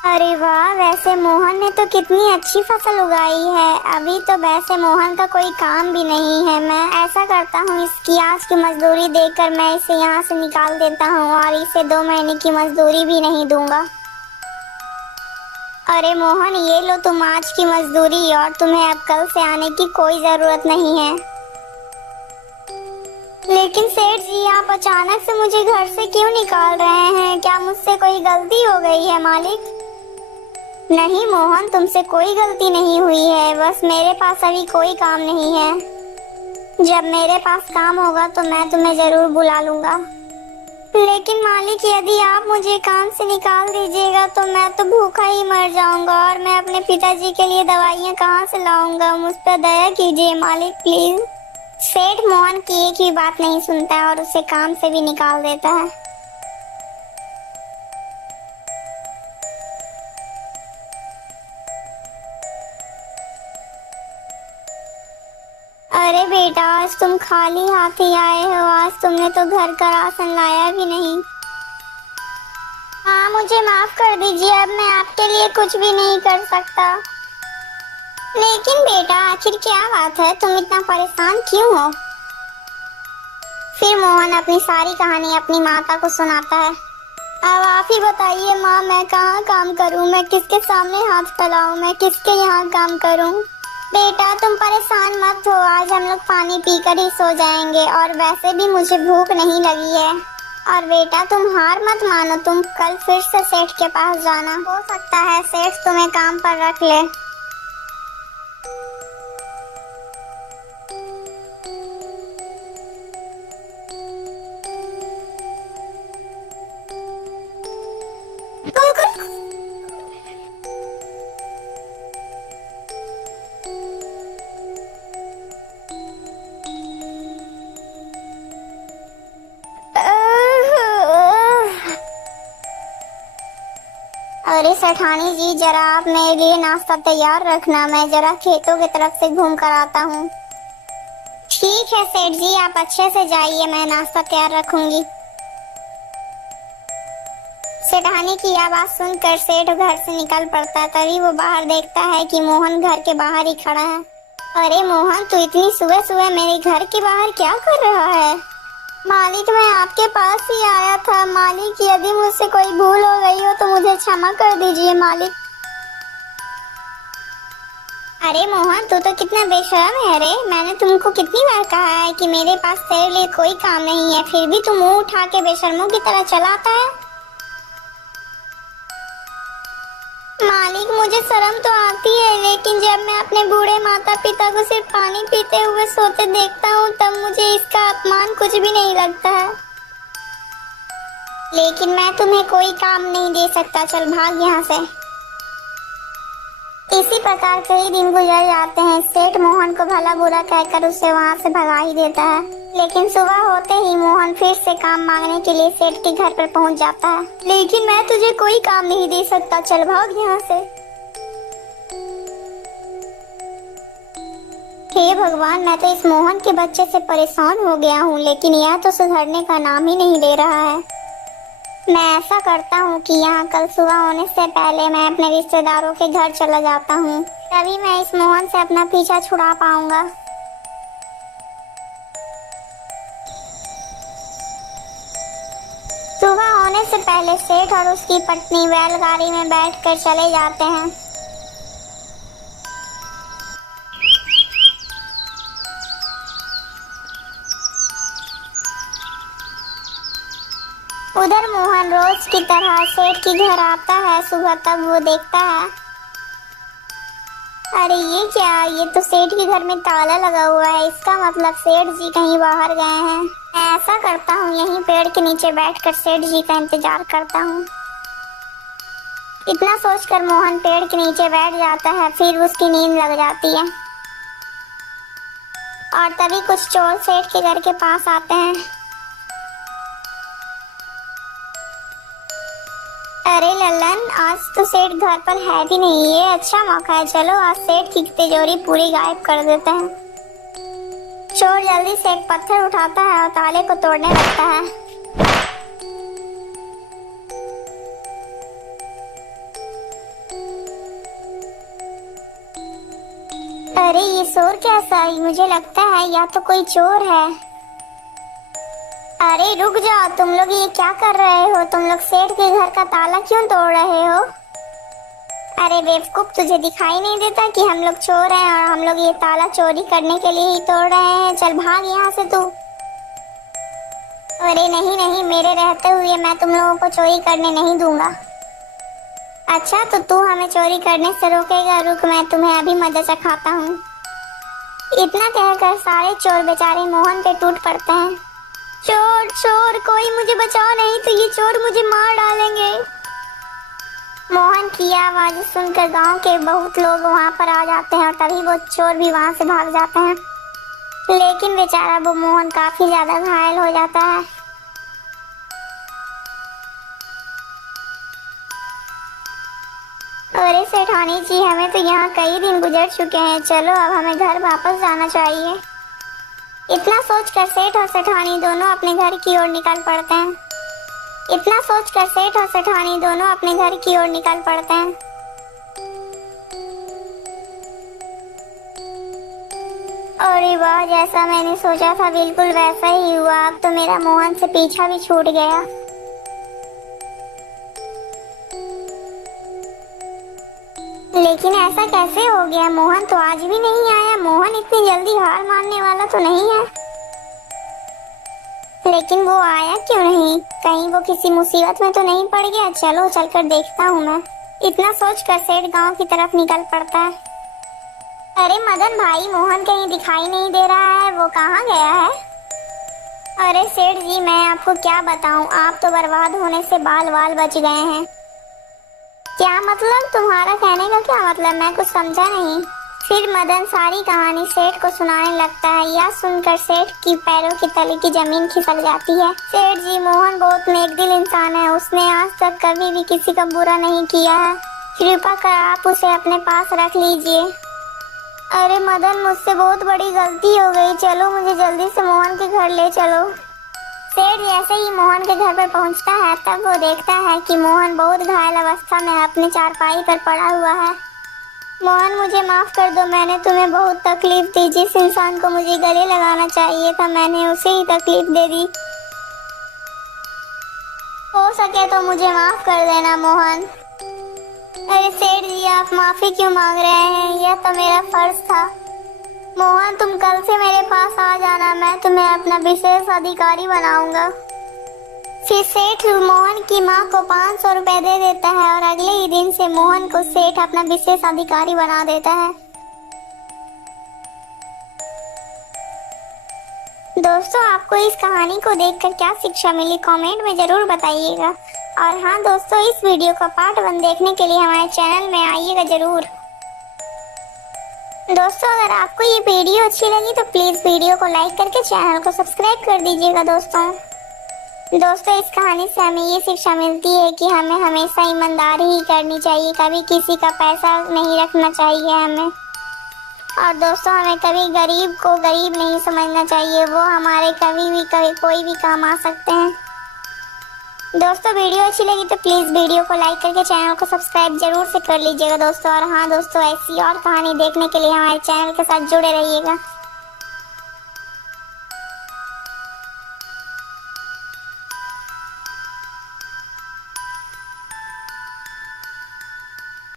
अरे वाह, वैसे मोहन ने तो कितनी अच्छी फसल उगाई है। अभी तो वैसे मोहन का कोई काम भी नहीं है। मैं ऐसा करता हूँ, इसकी आज की मजदूरी देकर मैं इसे यहाँ से निकाल देता हूँ और इसे 2 महीने की मजदूरी भी नहीं दूंगा। अरे मोहन, ये लो तुम आज की मजदूरी, और तुम्हें अब कल से आने की कोई जरूरत नहीं है। लेकिन सेठ जी, आप अचानक से मुझे घर से क्यों निकाल रहे हैं? क्या मुझसे कोई गलती हो गई है मालिक? नहीं मोहन, तुमसे कोई गलती नहीं हुई है, बस मेरे पास अभी कोई काम नहीं है। जब मेरे पास काम होगा तो मैं तुम्हें जरूर बुला लूंगा। लेकिन मालिक, यदि आप मुझे काम से निकाल दीजिएगा तो मैं तो भूखा ही मर जाऊंगा, और मैं अपने पिताजी के लिए दवाइयाँ कहाँ से लाऊंगा? मुझ पर दया कीजिए मालिक, प्लीज। सेठ मोहन की एक भी बात नहीं सुनता है और उसे काम से भी निकाल देता है। अरे बेटा, आज तुम खाली हाथ ही आए हो। आज तुमने तो घर का राशन लाया भी नहीं। हाँ, मुझे माफ कर दीजिए, अब मैं आपके लिए कुछ भी नहीं कर सकता। लेकिन बेटा, आखिर क्या बात है? तुम इतना परेशान क्यों हो? फिर मोहन अपनी सारी कहानी अपनी माता को सुनाता है। अब आप ही बताइए माँ, मैं कहाँ काम करूँ? मैं किसके सामने हाथ फैलाऊं? मैं किसके यहाँ काम करूँ? बेटा, तुम परेशान मत हो, आज हम लोग पानी पीकर ही सो जाएंगे, और वैसे भी मुझे भूख नहीं लगी है। और बेटा, तुम हार मत मानो, तुम कल फिर से सेठ के पास जाना। हो सकता है सेठ तुम्हें काम पर रख ले। अरे सेठानी जी, जरा आप मेरे लिए नाश्ता तैयार रखना, मैं जरा खेतों की तरफ से घूम कर आता हूँ। ठीक है सेठ जी, आप अच्छे से जाइए, मैं नाश्ता तैयार रखूंगी। सेठानी की यह बात सुनकर सेठ घर से निकल पड़ता है। तभी वो बाहर देखता है कि मोहन घर के बाहर ही खड़ा है। अरे मोहन, तू इतनी सुबह सुबह मेरे घर के बाहर क्या कर रहा है? मालिक, मैं आपके पास ही आया था। मालिक, यदि मुझसे कोई भूल हो गई हो तो मुझे क्षमा कर दीजिए मालिक। अरे मोहन, तू तो कितना बेशर्म है रे। मैंने तुमको कितनी बार कहा है कि मेरे पास तेरे लिए कोई काम नहीं है, फिर भी तू मुंह उठा के बेशर्मों की तरह चलाता है। मालिक, मुझे शर्म तो आती है, लेकिन जब मैं अपने बूढ़े माता पिता को सिर्फ पानी पीते हुए सोते देखता हूँ तब मुझे इसका अपमान कुछ भी नहीं लगता है। लेकिन मैं तुम्हें कोई काम नहीं दे सकता, चल भाग यहाँ से। इसी प्रकार कई दिन गुजर जाते हैं। सेठ मोहन को भला बुरा कहकर उसे वहाँ से भगा ही देता है। लेकिन सुबह होते ही मोहन फिर से काम मांगने के लिए सेठ के घर पर पहुँच जाता है। लेकिन मैं तुझे कोई काम नहीं दे सकता, चल भाग यहाँ से। हे भगवान, मैं तो इस मोहन के बच्चे से परेशान हो गया हूँ, लेकिन यह तो सुधरने का नाम ही नहीं ले रहा है। मैं ऐसा करता हूँ कि यहाँ कल सुबह होने से पहले मैं अपने रिश्तेदारों के घर चला जाता हूँ, तभी मैं इस मोहन से अपना पीछा छुड़ा पाऊंगा। सुबह होने से पहले सेठ और उसकी पत्नी बैलगाड़ी में बैठकर चले जाते हैं। उधर मोहन रोज की तरह सेठ के घर आता है सुबह। तब वो देखता है, अरे ये क्या, ये तो सेठ के घर में ताला लगा हुआ है। इसका मतलब सेठ जी कहीं बाहर गए हैं। मैं ऐसा करता हूँ, यहीं पेड़ के नीचे बैठकर सेठ जी का इंतजार करता हूँ। इतना सोचकर मोहन पेड़ के नीचे बैठ जाता है। फिर उसकी नींद लग जाती है और तभी कुछ चोर सेठ के घर के पास आते हैं। अरे लल्लन, आज तो सेठ घर पर है भी नहीं, ये अच्छा मौका है। चलो आज सेठ की तिजोरी पूरी गायब कर देते हैं। चोर जल्दी से एक पत्थर उठाता है और ताले को तोड़ने लगता है। अरे ये शोर कैसा है? मुझे लगता है या तो कोई चोर है। अरे रुक जाओ, तुम लोग ये क्या कर रहे हो? तुम लोग सेठ के घर का ताला क्यों तोड़ रहे हो? अरे बेवकूफ, तुझे दिखाई नहीं देता कि हम लोग चोर हैं और हम लोग ये ताला चोरी करने के लिए ही तोड़ रहे हैं? चल भाग यहाँ से तू। अरे नहीं नहीं, मेरे रहते हुए मैं तुम लोगों को चोरी करने नहीं दूंगा। अच्छा तो तू हमें चोरी करने से रोकेगा? रुक, मैं तुम्हें अभी मजा चखाता हूँ। इतना कहकर सारे चोर बेचारे मोहन पे टूट पड़ते हैं। चोर चोर, कोई मुझे बचाओ, नहीं तो ये चोर मुझे मार डालेंगे। मोहन की आवाज सुनकर गांव के बहुत लोग वहां पर आ जाते हैं और तभी वो चोर भी वहां से भाग जाते हैं। लेकिन बेचारा वो मोहन काफी ज्यादा घायल हो जाता है। अरे सेठानी जी, हमें तो यहाँ कई दिन गुजर चुके हैं, चलो अब हमें घर वापस जाना चाहिए। इतना सोचकर सेठ और सेठानी दोनों अपने घर की ओर निकल पड़ते हैं। इतना सोचकर सेठ और सेठानी दोनों अपने घर की ओर निकल पड़ते हैं। अरे वाह, जैसा मैंने सोचा था बिल्कुल वैसा ही हुआ। अब तो मेरा मोहन से पीछा भी छूट गया। लेकिन ऐसा कैसे हो गया? मोहन तो आज भी नहीं आया। मोहन इतनी जल्दी हार मानने वाला तो नहीं है। लेकिन वो आया क्यों नहीं? कहीं वो किसी मुसीबत में तो नहीं पड़ गया? चलो चलकर देखता हूँ मैं। इतना सोचकर सेठ गांव की तरफ निकल पड़ता है। अरे मदन भाई, मोहन कहीं दिखाई नहीं दे रहा है, वो कहाँ गया है? अरे सेठ जी, मैं आपको क्या बताऊँ, आप तो बर्बाद होने से बाल बाल बच गए हैं। क्या मतलब? तुम्हारा कहने का क्या मतलब? मैं कुछ समझा नहीं। फिर मदन सारी कहानी सेठ को सुनाने लगता है। यह सुनकर सेठ की पैरों की तले की जमीन खिसक जाती है। सेठ जी, मोहन बहुत नेकदिल इंसान है। उसने आज तक कभी भी किसी का बुरा नहीं किया है। कृपा कर आप उसे अपने पास रख लीजिए। अरे मदन, मुझसे बहुत बड़ी गलती हो गई, चलो मुझे जल्दी से मोहन के घर ले चलो। सेठ जैसे ही मोहन के घर पर पहुंचता है तब वो देखता है कि मोहन बहुत घायल अवस्था में अपने चारपाई पर पड़ा हुआ है। मोहन, मुझे माफ कर दो, मैंने तुम्हें बहुत तकलीफ दी। जिस इंसान को मुझे गले लगाना चाहिए था मैंने उसे ही तकलीफ दे दी। हो सके तो मुझे माफ कर देना मोहन। अरे सेठ जी, आप माफी क्यों मांग रहे हैं? यह तो मेरा फर्ज था। मोहन, तुम कल से मेरे पास आ जाना, मैं तुम्हें अपना विशेष अधिकारी बनाऊंगा। फिर सेठ मोहन की माँ को 500 रुपए दे देता है और अगले ही दिन से मोहन को सेठ अपना विशेष अधिकारी बना देता है। दोस्तों, आपको इस कहानी को देखकर क्या शिक्षा मिली कमेंट में जरूर बताइएगा। और हाँ दोस्तों, इस वीडियो का पार्ट 1 देखने के लिए हमारे चैनल में आइएगा जरूर। दोस्तों, अगर आपको ये वीडियो अच्छी लगी तो प्लीज वीडियो को लाइक करके चैनल को सब्सक्राइब कर दीजिएगा। दोस्तों, इस कहानी से हमें ये शिक्षा मिलती है कि हमें हमेशा ईमानदारी ही करनी चाहिए, कभी किसी का पैसा नहीं रखना चाहिए हमें। और दोस्तों, हमें कभी गरीब को गरीब नहीं समझना चाहिए, वो हमारे कभी कोई भी काम आ सकते हैं। दोस्तों, वीडियो अच्छी लगी तो प्लीज़ वीडियो को लाइक करके चैनल को सब्सक्राइब जरूर से कर लीजिएगा दोस्तों। और हाँ दोस्तों, ऐसी और कहानी देखने के लिए हमारे चैनल के साथ जुड़े रहिएगा।